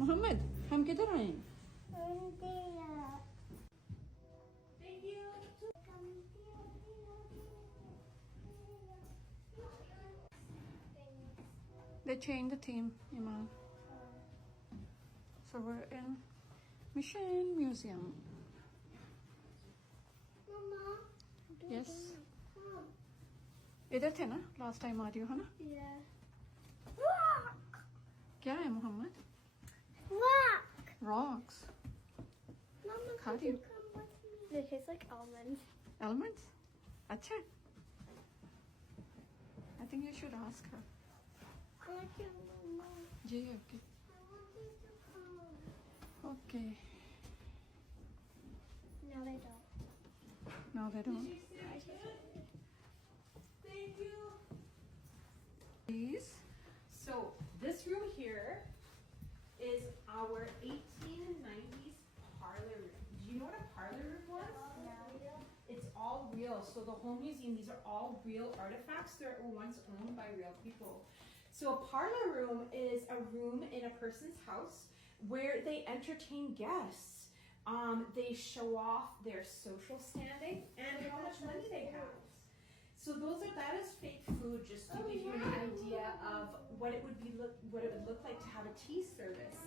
मोहम्मद हम किधर आए हैं? Thank you. They changed the theme, Iman. So we're in Mission Museum. Mama. Yes. Mom. इधर थे ना लास्ट टाइम आ रही हो है ना? Yeah. क्या है Mohammad? Rock. Rocks. Mama, How could do you you- come with me? They taste like almonds. Almonds? अच्छा. I think you should ask her. I want you, Mama. Ji okay. I want you to come. Okay. No, they don't. No, they don't. Thank you. Please. So this room here is our 1890s parlor room. Do you know what a parlor room was? No. It's all real. So the whole museum, these are all real artifacts that were once owned by real people. So a parlor room is a room in a person's house where they entertain guests. They show off their social standing and how much money they have. So that is fake food, just to give you an idea of what it would look like to have a tea service.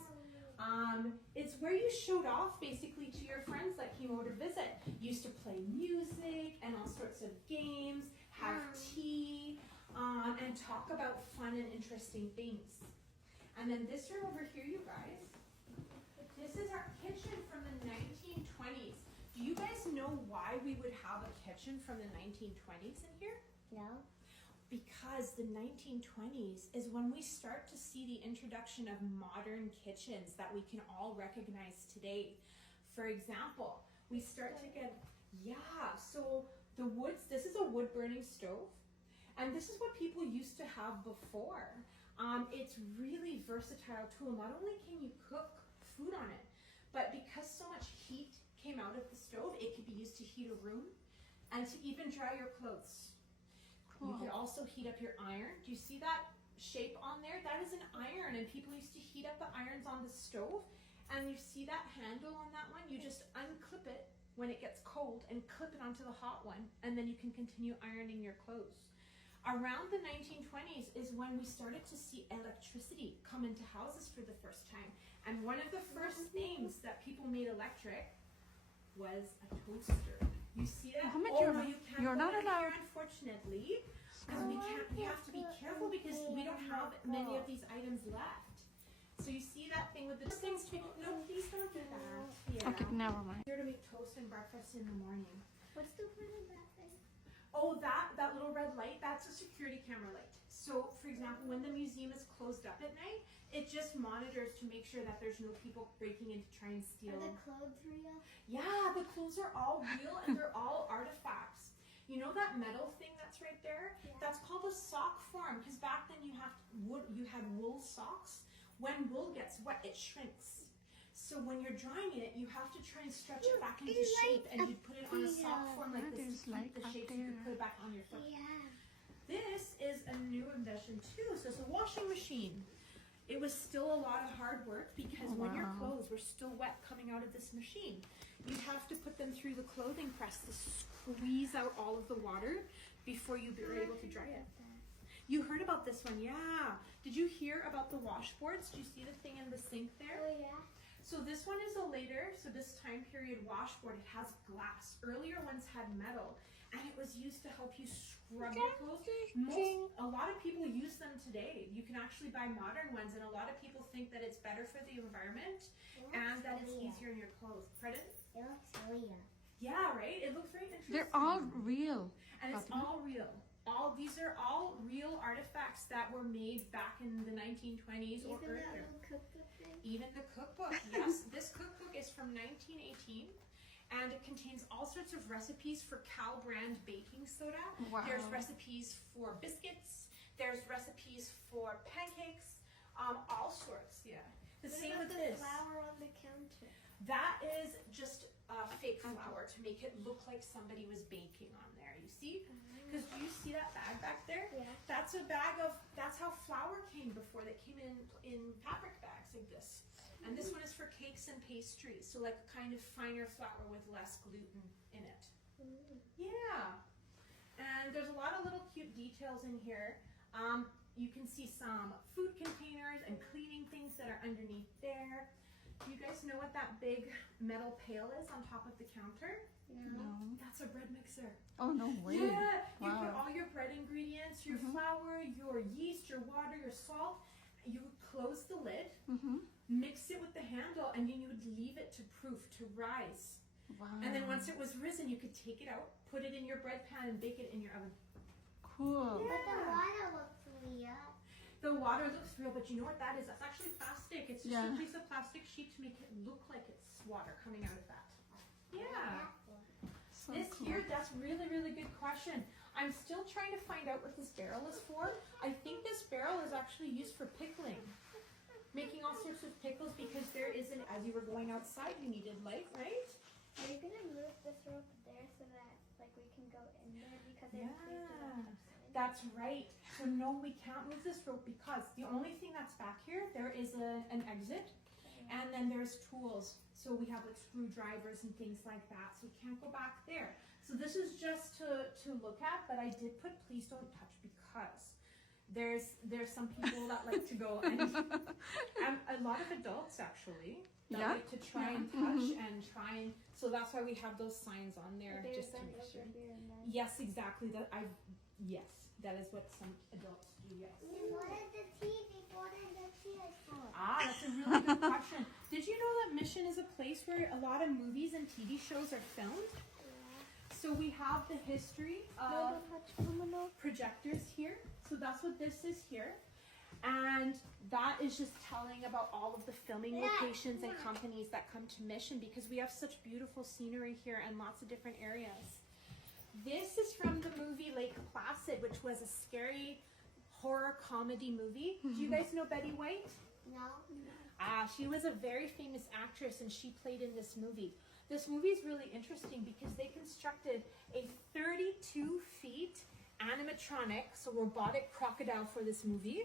It's where you showed off basically to your friends that came over to visit. You used to play music and all sorts of games, have tea, and talk about fun and interesting things. And then this room over here, you guys, this is our kitchen from the 1920s. Do you guys know why we would have a kitchen from the 1920s in here? No. Because the 1920s is when we start to see the introduction of modern kitchens that we can all recognize today. For example, we start to get, so the woods, this is a wood burning stove. And this is what people used to have before. It's really versatile tool. Not only can you cook food on it, but because so much heat came out of the stove, it could be used to heat a room and to even dry your clothes. Cool. You could also heat up your iron. Do you see that shape on there? That is an iron, and people used to heat up the irons on the stove. And you see that handle on that one? You just unclip it when it gets cold and clip it onto the hot one, and then you can continue ironing your clothes. Around the 1920s is when we started to see electricity come into houses for the first time. And one of the first things that people made electric was a toaster. You see that? Mohammed, You can't you're go not in here, allowed. unfortunately, because we have to be careful because we don't have many of these items left. So you see that thing with the things to make, no, please don't do that. Yeah. Okay, never mind. Here to make toast and breakfast in the morning. What's the point of that thing? Oh, that little red light, that's a security camera light. So, for example, when the museum is closed up at night, it just monitors to make sure that there's no people breaking in to try and steal. Are the clothes real? Yeah, the clothes are all real and they're all artifacts. You know that metal thing that's right there? Yeah. That's called a sock form, because back then you had wool socks. When wool gets wet, it shrinks. So when you're drying it, you have to try and stretch it back into shape, and you put it on a sock form like this to keep the shape so you can put it back on your foot. Yeah. This is a new invention too. So it's a washing machine. It was still a lot of hard work because when your clothes were still wet coming out of this machine, you'd have to put them through the clothing press to squeeze out all of the water before you were able to dry it. You heard about this one, yeah. Did you hear about the washboards? Do you see the thing in the sink there? Oh, yeah. So this one is a later, so this time period washboard, it has glass. Earlier ones had metal, and it was used to help you scrub your clothes. A lot of people use them today. You can actually buy modern ones, and a lot of people think that it's better for the environment and that it's easier in your clothes. Pardon? It looks real. Yeah, right? It looks very interesting. They're all real. And it's all real. These are all real artifacts that were made back in the 1920s or Even that earlier. little cookbook thing? Even the cookbook, yes. This cookbook is from 1918 and it contains all sorts of recipes for Cal brand baking soda. Wow. There's recipes for biscuits, there's recipes for pancakes, all sorts, yeah. The What same about with the this. flour on the counter? That is just fake flour to make it look like somebody was baking on there, you see? Because do you see that bag back there? Yeah. That's how flour came before. That came in fabric bags like this. And this one is for cakes and pastries, so like kind of finer flour with less gluten in it. Yeah. And there's a lot of little cute details in here. You can see some food containers and cleaning things that are underneath there. Do you guys know what that big metal pail is on top of the counter? No. That's a bread mixer. Oh, no way. Yeah, you put Wow. all your bread ingredients, your flour, your yeast, your water, your salt. You would close the lid, mix it with the handle, and then you would leave it to proof, to rise. Wow. And then once it was risen, you could take it out, put it in your bread pan, and bake it in your oven. Cool. But the water looks real. The water looks real, but you know what that is? That's actually plastic. It's just Yeah. a piece of plastic sheet to make it look like it's water coming out of that. Yeah. So This cool. here, that's really, really good question. I'm still trying to find out what this barrel is for. I think this barrel is actually used for pickling. Making all sorts of pickles because there isn't, as you were going outside, you needed light, right? Are you gonna move this rope there so that like we can go in there because Yeah. outside? That's right. So no, we can't move this rope because the only thing that's back here, there is an exit and then there's tools. So we have like screwdrivers and things like that. So we can't go back there. So this is just to look at, but I did put please don't touch because there's some people that like to go and a lot of adults actually that Yeah. like to try and touch and try and so that's why we have those signs on there just to make sure. Yes, exactly. Yes, that is what some adults do. Yes. What is the TV? What is the TV for? Ah, that's a really good question. Did you know that Mission is a place where a lot of movies and TV shows are filmed? So we have the history of projectors here. So that's what this is here. And that is just telling about all of the filming locations and companies that come to Mission because we have such beautiful scenery here and lots of different areas. This is from the movie Lake Placid, which was a scary horror comedy movie. Do you guys know Betty White? No. She was a very famous actress and she played in this movie. This movie is really interesting because they constructed a 32 feet animatronic, so robotic crocodile for this movie.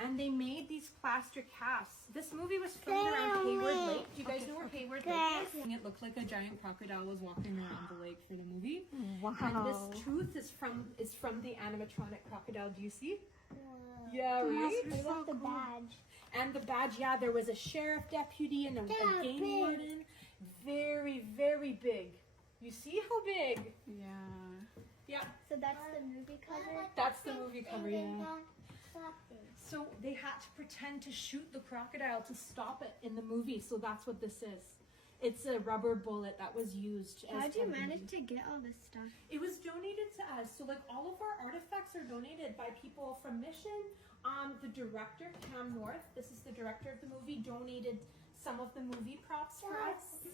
And they made these plaster casts. This movie was filmed around Hayward Lake. Do you guys know where Hayward Lake is? It looked like a giant crocodile was walking around the lake for the movie. Wow. And this tooth is from the animatronic crocodile. Do you see? Yeah, right? What about the badge? And the badge, yeah, there was a sheriff deputy and a game warden. Very, very big. You see how big? Yeah. Yeah, So that's the movie cover? that's the movie cover, yeah. Something. So they had to pretend to shoot the crocodile to stop it in the movie. So that's what this is. It's a rubber bullet that was used. How as did you technology. manage to get all this stuff? It was donated to us. So like all of our artifacts are donated by people from Mission. The director, Cam North, this is the director of the movie, donated some of the movie props for us.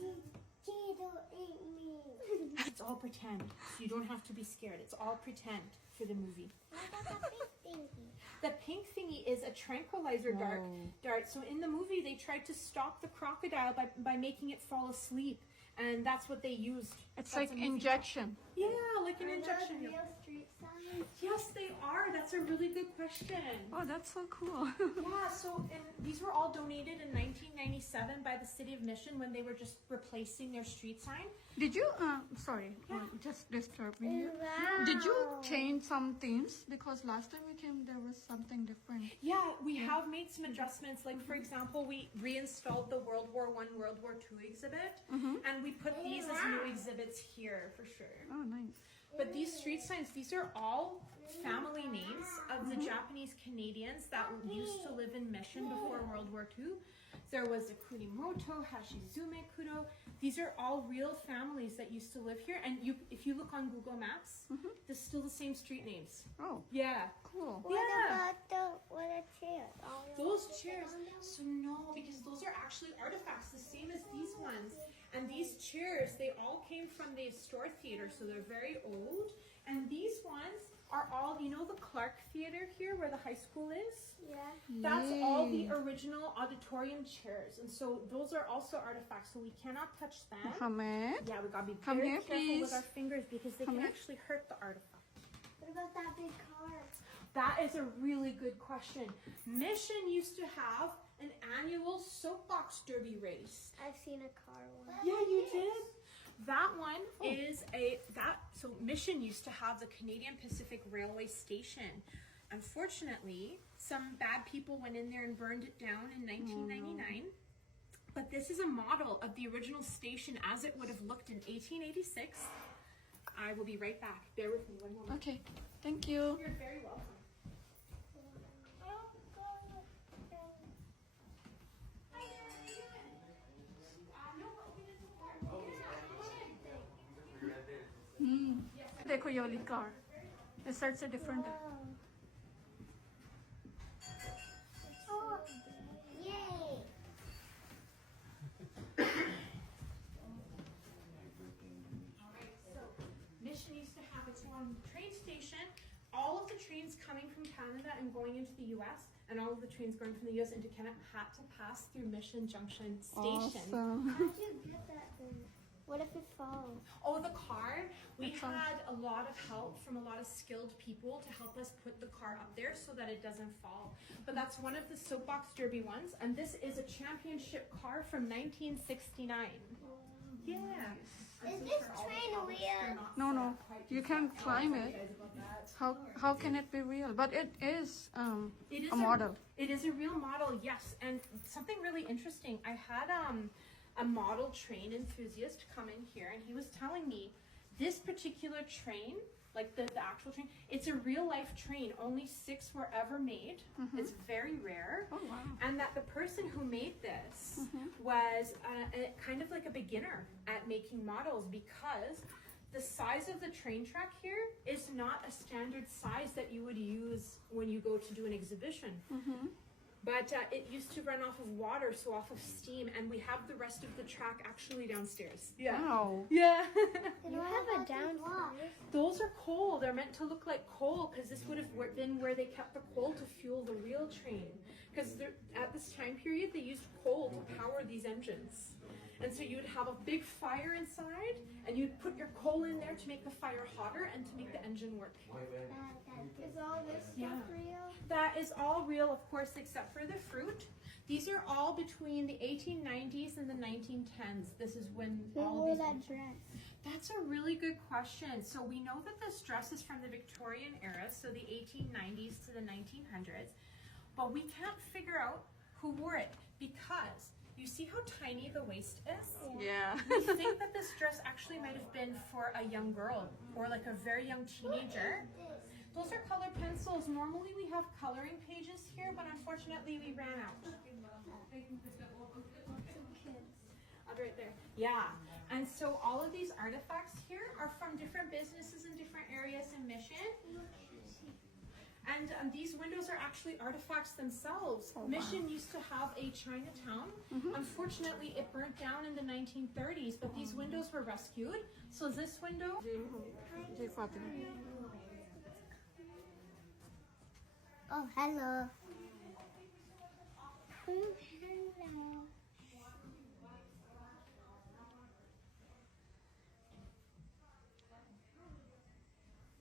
Don't eat me. It's all pretend. So you don't have to be scared. It's all pretend for the movie. What about the big thingy? The pink thingy is a tranquilizer dart. So in the movie, they tried to stop the crocodile by making it fall asleep. And that's what they used. It's That's like amazing. injection. Yeah, like an Are injection. those real street signs? Yes, they are. That's a really good question. Oh, that's so cool. Yeah, so and these were all donated in 1997 by the City of Mission when they were just replacing their street sign. Did you, sorry, just disturbing you. Wow. Did you change some themes? Because last time we came, there was something different. Yeah, we have made some adjustments. Like, for example, we reinstalled the World War I, World War II exhibit, and we put these as new exhibits here for sure. Oh, nice. But these street signs, these are all family names of the Japanese Canadians that used to live in Mission before World War II. There was a Kunimoto, Hashizume Kudo. These are all real families that used to live here. And if you look on Google Maps, there's still the same street names. Oh, Yeah. cool. What Yeah. about what a chair? Those chairs, so no, because those are actually artifacts, the same as these ones. And these chairs, they all came from the Store Theater, so they're very old. And these ones are all, you know the Clark Theater here where the high school is? Yeah. That's all the original auditorium chairs. And so those are also artifacts, so we cannot touch them. Mohammed. Yeah, we gotta be Come very here, careful please. with our fingers because they Come can here. actually hurt the artifact. What about that big car? That is a really good question. Mission used to have an annual soapbox derby race. I've seen a car one. Yeah, you did. That one is so Mission used to have the Canadian Pacific Railway station. Unfortunately, some bad people went in there and burned it down in 1999. But this is a model of the original station as it would have looked in 1886. I will be right back. Bear with me one moment. Okay, thank you. You're very welcome. देखो ये वाली car इस side से different है Oh, yay! Mission used to have its own train station. All of the trains coming from Canada and going into the US, and all of the trains going from the US into Canada had to pass through Mission Junction Station. awesome. How'd you get that thing? What if it falls? Oh, the car, we That's fun. had a lot of help from a lot of skilled people to help us put the car up there so that it doesn't fall. But that's one of the soapbox derby ones, and this is a championship car from 1969. Yeah. Is this train real? No, you can climb it. How can it be real? But it is It is a model. It is a real model, yes. And something really interesting. I had a model train enthusiast come in here, and he was telling me this particular train, like the actual train, it's a real life train. Only 6 were ever made. It's very rare. Oh wow. And that the person who made this was kind of like a beginner at making models, because the size of the train track here is not a standard size that you would use when you go to do an exhibition. But it used to run off of water, so off of steam, and we have the rest of the track actually downstairs. Yeah. Wow. Yeah. You have a downstairs. Those are coal. They're meant to look like coal, because this would have been where they kept the coal to fuel the real train. Because at this time period, they used coal to power these engines. And so you would have a big fire inside, and you'd put your coal in there to make the fire hotter and to make the engine work. Is all this stuff real? That is all real, of course, except for the fruit. These are all between the 1890s and the 1910s. This is when Who all wore these... that dress? That's a really good question. So we know that this dress is from the Victorian era, so the 1890s to the 1900s, but we can't figure out who wore it, because you see how tiny the waist is? Yeah. We think that this dress actually might have been for a young girl or like a very young teenager. Those are color pencils. Normally we have coloring pages here, but unfortunately we ran out. I'll be right there. Yeah. And so all of these artifacts here are from different businesses in different areas in Mission. And these windows are actually artifacts themselves. Mission used to have a Chinatown. Unfortunately, it burnt down in the 1930s, but these windows were rescued. So this window... Jai Fatima. Oh, hello. Hello.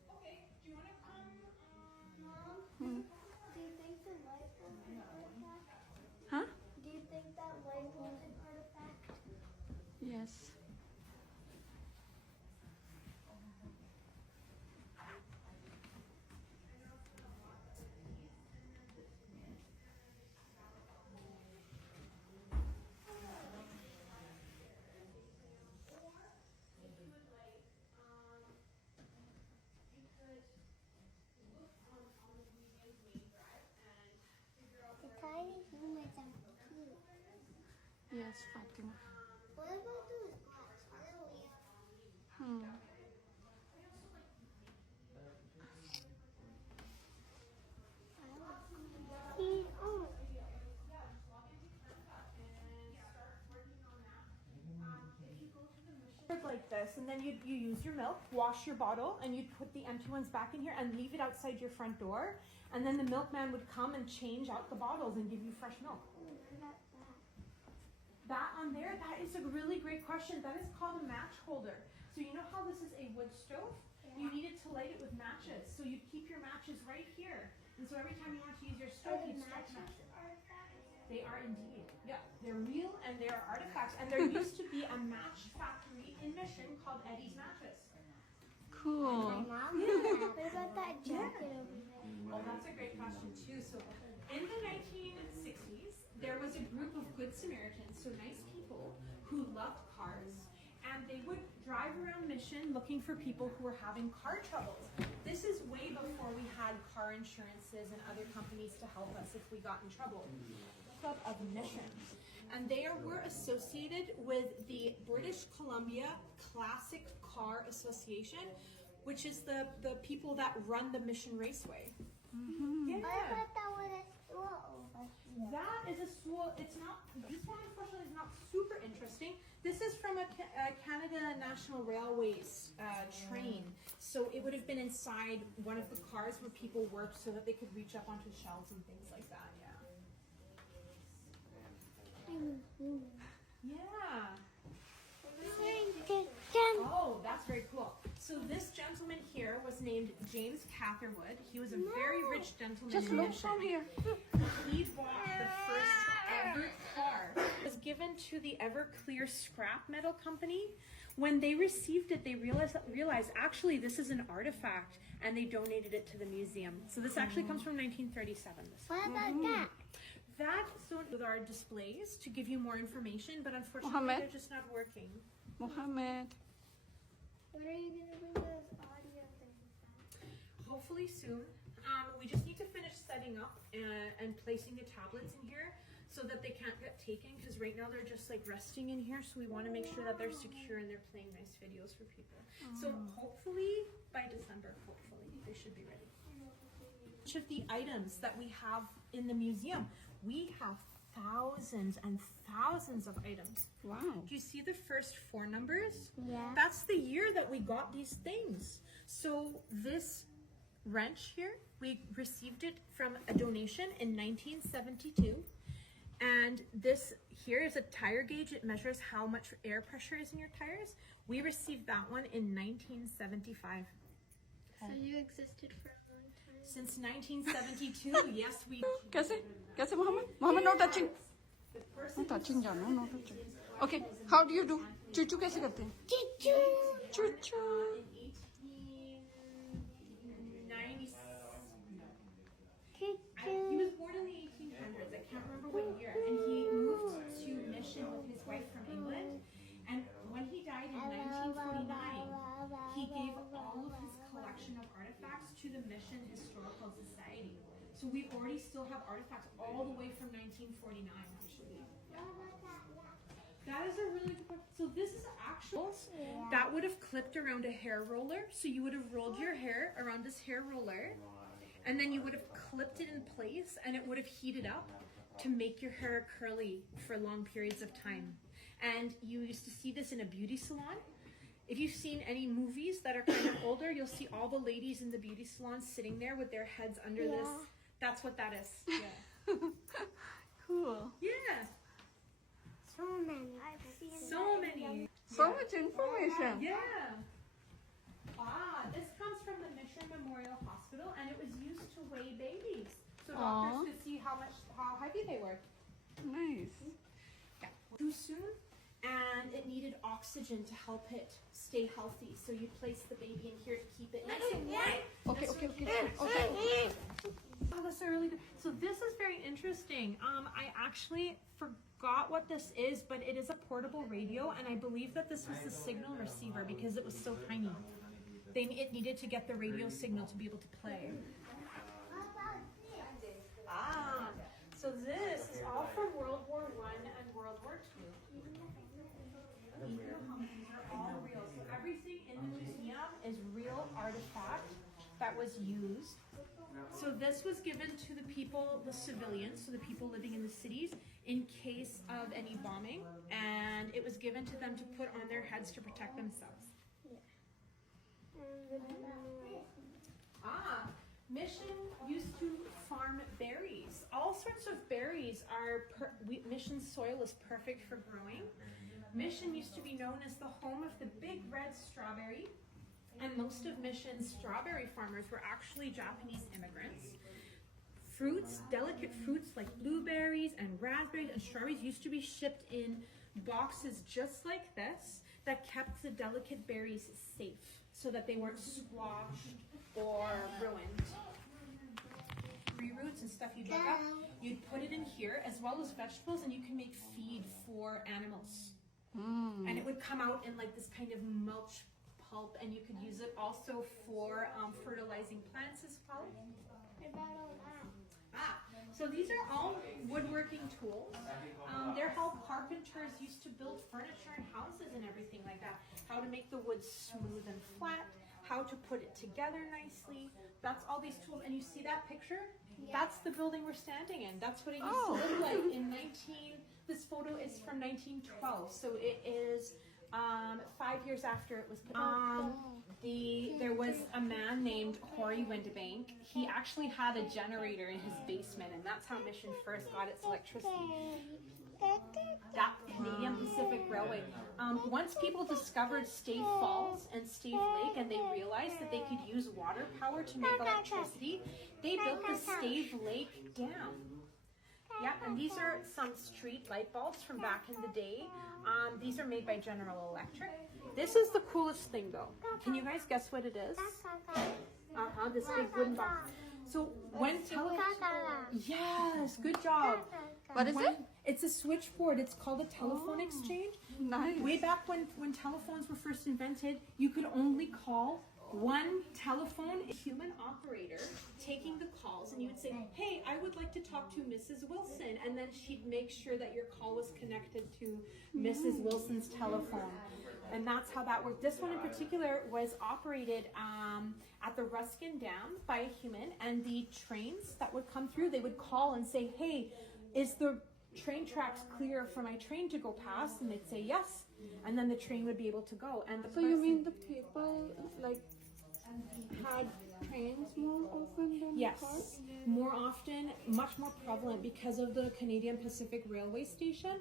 Okay, do you want to come? Mom, do you think the light was an artifact? Huh? Do you think that light was an artifact? Yes. The tiny humans are cute. Yes, Fatima. What about those blocks? Are they real? Oh. Like this, and then you use your milk, wash your bottle, and you'd put the empty ones back in here and leave it outside your front door, and then the milkman would come and change out the bottles and give you fresh milk. That on there, that is a really great question. That is called a match holder. So you know how this is a wood stove? You needed to light it with matches. So you'd keep your matches right here. And so every time you want to use your stove, you'd strike matches. They are indeed. Yeah, they're real and they are artifacts. And there used to be a match factory in Mission called Eddie's Matches. Cool. What about that jacket over there? Oh, that's a great question too. So in the 1960s, there was a group of good Samaritans, so nice people who loved cars, and they would drive around Mission looking for people who were having car troubles. This is way before we had car insurances and other companies to help us if we got in trouble. Club of Mission. And they were associated with the British Columbia Classic Car Association, which is the people that run the Mission Raceway. Yeah. What about that one that's over here? That is a swole. It's not. This one, unfortunately, is not super interesting. This is from a Canada National Railways train. So it would have been inside one of the cars where people worked, so that they could reach up onto shelves and things like that. Yeah. Oh, that's very cool. So this gentleman here was named James Catherwood. He was a very rich gentleman. Just in look Mission. from here. He bought the first ever car. It was given to the Everclear Scrap Metal Company. When they received it, they realized actually this is an artifact, and they donated it to the museum. So this actually comes from 1937. What about that? That so with our displays to give you more information, but unfortunately Mohammed? they're just not working. Mohammed. When are you gonna bring those audio things back? Hopefully soon. We just need to finish setting up and placing the tablets in here so that they can't get taken, because right now they're just like resting in here, so we want to make sure that they're secure and they're playing nice videos for people. So hopefully by December, hopefully they should be ready. Each of the items that we have in the museum, we have thousands and thousands of items. Wow. Do you see the first 4 numbers? Yeah. That's the year that we got these things. So this wrench here, we received it from a donation in 1972. And this here is a tire gauge. It measures how much air pressure is in your tires. We received that one in 1975. So you existed for a long time. Since 1972, yes, we... कैसे Mohammad? Mohammad no touching. No touching जानो, no touching. Okay, how do you do? चूचू कैसे करते हैं? Choo-choo. चूचू. He was born in the 1800s. I can't remember what year. And he moved to Mission with his wife from England. And when he died in 1949, he gave all of his collection of artifacts to the Mission Historical Society. So we already still have artifacts all the way from 1949, actually. That is a really good point. So this is actual, that would have clipped around a hair roller. So you would have rolled your hair around this hair roller, and then you would have clipped it in place, and it would have heated up to make your hair curly for long periods of time. And you used to see this in a beauty salon. If you've seen any movies that are kind of older, you'll see all the ladies in the beauty salon sitting there with their heads under this. That's what that is. Yeah. Cool. Yeah. So many. I've seen So many. So much information. Yeah. This comes from the Mission Memorial Hospital, and it was used to weigh babies, so doctors could see how heavy they were. Nice. Yeah. Too soon, and it needed oxygen to help it stay healthy. So you place the baby in here to keep it nice and warm. Okay. Oh, that's a really good. So this is very interesting. I actually forgot what this is, but it is a portable radio, and I believe that this was the signal receiver because it was so tiny. It needed to get the radio signal to be able to play. So this is all from World War I and World War II. These are all real. So everything in the museum is real artifact that was used. So this was given to the people, the civilians, so the people living in the cities, in case of any bombing, and it was given to them to put on their heads to protect themselves. Mission used to farm berries. All sorts of berries are, Mission soil is perfect for growing. Mission used to be known as the home of the big red strawberry, and most of Mission's strawberry farmers were actually Japanese immigrants. fruits, delicate fruits like blueberries and raspberries and strawberries used to be shipped in boxes just like this that kept the delicate berries safe so that they weren't squashed or ruined. Tree roots and stuff you'd look up, you'd put it in here as well as vegetables, and you can make feed for animals. And it would come out in like this kind of mulch pulp, and you could use it also for fertilizing plants as well. So these are all woodworking tools. They're how carpenters used to build furniture and houses and everything like that. How to make the wood smooth and flat, how to put it together nicely. That's all these tools. And you see that picture? That's the building we're standing in. That's what it used to look like in this photo is from 1912. So it is 5 years after it was put there was a man named Horry Windebank. He actually had a generator in his basement, and that's how Mission first got its electricity. That Canadian Pacific Railway. Once people discovered Stave Falls and Stave Lake, and they realized that they could use water power to make electricity, they built the Stave Lake Dam. Yeah, and these are some street light bulbs from back in the day. These are made by General Electric. This is the coolest thing though. Can you guys guess what it is? This big wooden box. So when yes, good job. What is it? It's a switchboard. It's called a telephone exchange. Nice. Way back when telephones were first invented, you could only call one telephone, a human operator taking the calls, and you would say, hey, I would like to talk to Mrs. Wilson, and then she'd make sure that your call was connected to Mrs. Wilson's telephone. And that's how that worked. This one in particular was operated at the Ruskin Dam by a human, and the trains that would come through, they would call and say, hey, is the train tracks clear for my train to go past? And they'd say yes, and then the train would be able to go. And So you mean the people like had trains more often than yes, cars? more often, much more prevalent because of the Canadian Pacific Railway Station,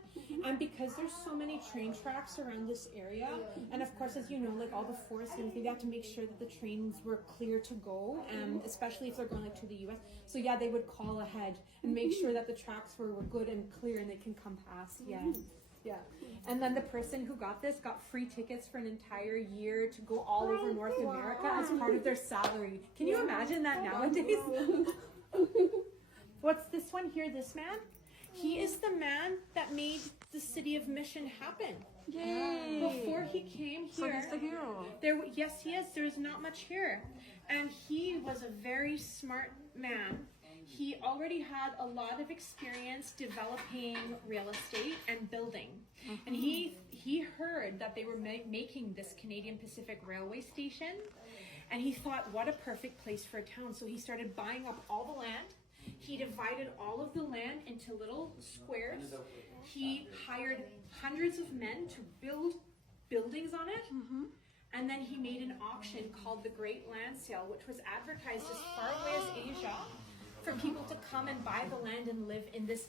and because there's so many train tracks around this area, and of course, as you know, like all the forests and everything, they have to make sure that the trains were clear to go, especially if they're going like to the US. So yeah, they would call ahead and make sure that the tracks were good and clear and they can come past. Yeah. Yeah, and then the person who got this got free tickets for an entire year to go all over North America as part of their salary. Can you imagine that nowadays? What's this one here, this man? He is the man that made the city of Mission happen. Yay! Before he came So here, he's the hero. yes, he is. There's not much here. And he was a very smart man. He already had a lot of experience developing real estate and building. And he heard that they were making this Canadian Pacific Railway Station, and he thought, what a perfect place for a town. So he started buying up all the land. He divided all of the land into little squares. He hired hundreds of men to build buildings on it. And then he made an auction called the Great Land Sale, which was advertised as far away as Asia, for people to come and buy the land and live in this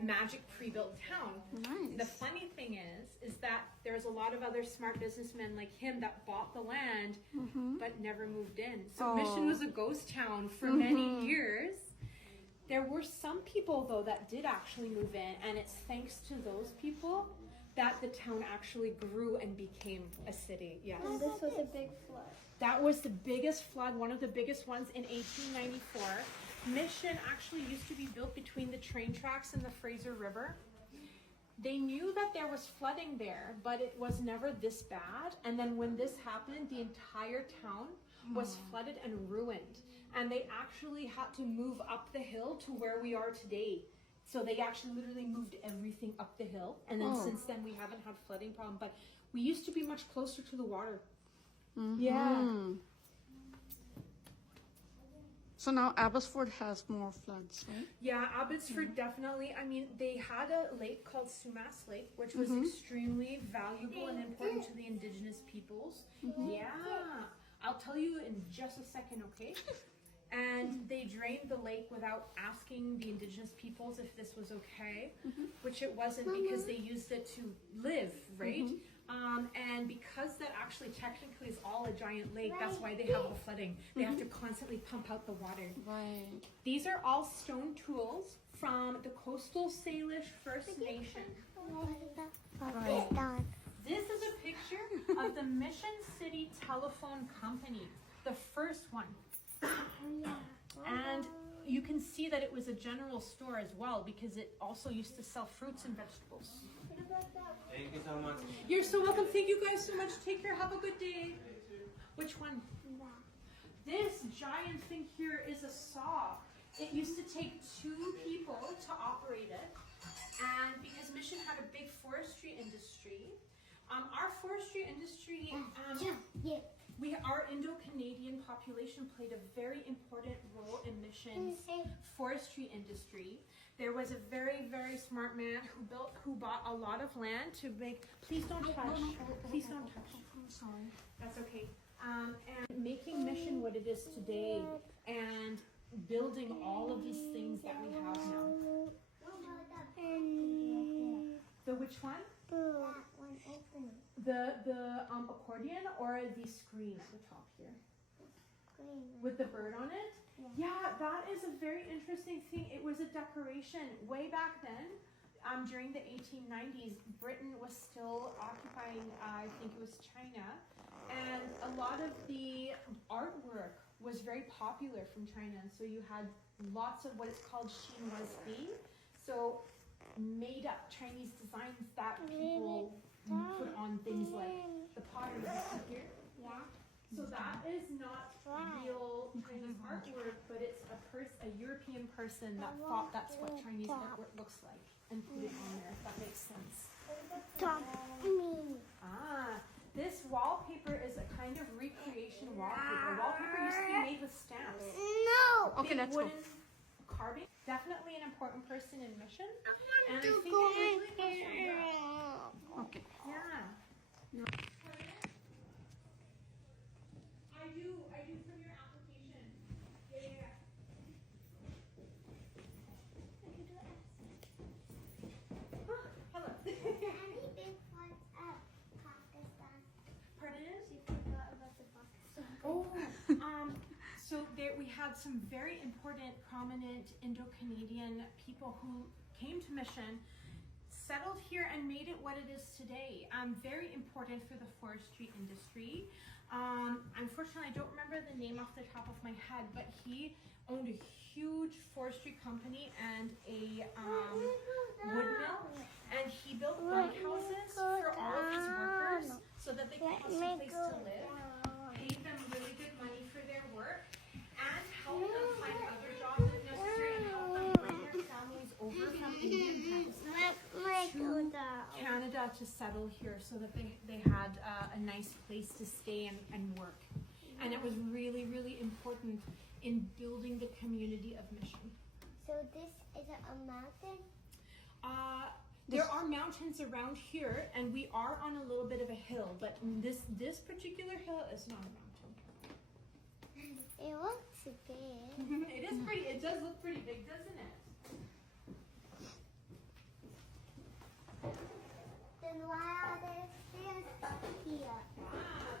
magic pre-built town. Nice. The funny thing is that there's a lot of other smart businessmen like him that bought the land but never moved in. So Mission was a ghost town for many years. There were some people though that did actually move in, and it's thanks to those people that the town actually grew and became a city. Yes. And this was a big flood. That was the biggest flood, one of the biggest ones in 1894. Mission actually used to be built between the train tracks and the Fraser River. They knew that there was flooding there, but it was never this bad. And then when this happened, the entire town was flooded and ruined. And they actually had to move up the hill to where we are today. So they actually literally moved everything up the hill. And then since then, we haven't had flooding problem. But we used to be much closer to the water. Yeah. So now Abbotsford has more floods, right? Yeah, Abbotsford definitely. I mean, they had a lake called Sumas Lake, which was extremely valuable and important to the indigenous peoples. Yeah, I'll tell you in just a second, okay? and they drained the lake without asking the indigenous peoples if this was okay, which it wasn't because they used it to live, right? And because that actually technically is all a giant lake, that's why they have the flooding. They have to constantly pump out the water. Right. These are all stone tools from the Coastal Salish First Nation. This is a picture of the Mission City Telephone Company, the first one. And you can see that it was a general store as well because it also used to sell fruits and vegetables. Thank you so much. You're so welcome. Thank you guys so much. Take care. Have a good day. Which one? This giant thing here is a saw. It used to take 2 people to operate it. And because Mission had a big forestry industry, our forestry industry, our Indo-Canadian population played a very important role in Mission's forestry industry. There was a very, very smart man who bought a lot of land to make. Please don't touch. Please don't touch. I'm sorry. That's okay. And making Mission what it is today, and building all of these things that we have now. The which one? The accordion or the screen at the top here? With the bird on it? Yeah, that is a very interesting thing. It was a decoration way back then. During the 1890s, Britain was still occupying, I think it was China, and a lot of the artwork was very popular from China. So you had lots of what is called Xinhuazi, so made up Chinese designs that people put on things like the pottery here. So that is not real Chinese artwork, but it's a European person that thought that's what Chinese artwork looks like and put it on there, if that makes sense. This wallpaper is a kind of recreation wallpaper. Wallpaper used to be made with stamps. Okay, let's go. Wooden carving. Definitely an important person in Mission. And I think it really comes from that. Okay. Yeah. I do from your application. Yeah. Hello. Any big parts of Pakistan? Pardon? She forgot about the Pakistan. Oh, so there we had some very important, prominent Indo-Canadian people who came to Mission, settled here, and made it what it is today. Very important for the forestry industry. Unfortunately, I don't remember the name off the top of my head, but he owned a huge forestry company and a wood mill, and he built bunkhouses for all of his workers so that they could have some place to live, paid them really good money for their work, and helped them find other jobs if necessary, and helped them bring their families over from Indian Pakistan to Canada to settle here so that they had a nice place to stay and work. And it was really, really important in building the community of Mission. So this is a mountain? There are mountains around here, and we are on a little bit of a hill, but this particular hill is not a mountain. It looks big. It is pretty, it does look pretty big, doesn't it? Then why are there stairs here?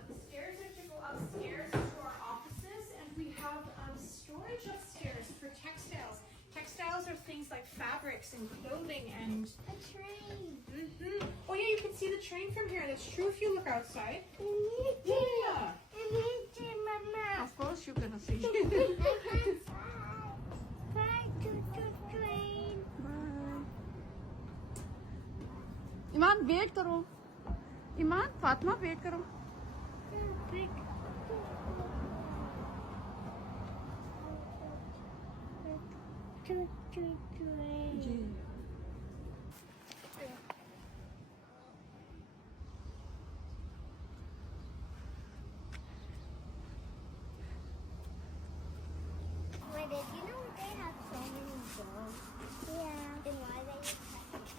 The stairs are to go upstairs to our offices, and we have storage upstairs for textiles. Textiles are things like fabrics and clothing and... A train. Oh yeah, you can see the train from here. That's true if you look outside. Yeah. Of course you're gonna see. Iman wait करो Iman Fatima wait करो जी Wait, did you know they have so many dogs? Yeah. Then why they use pets?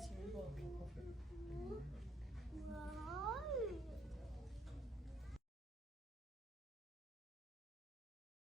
What?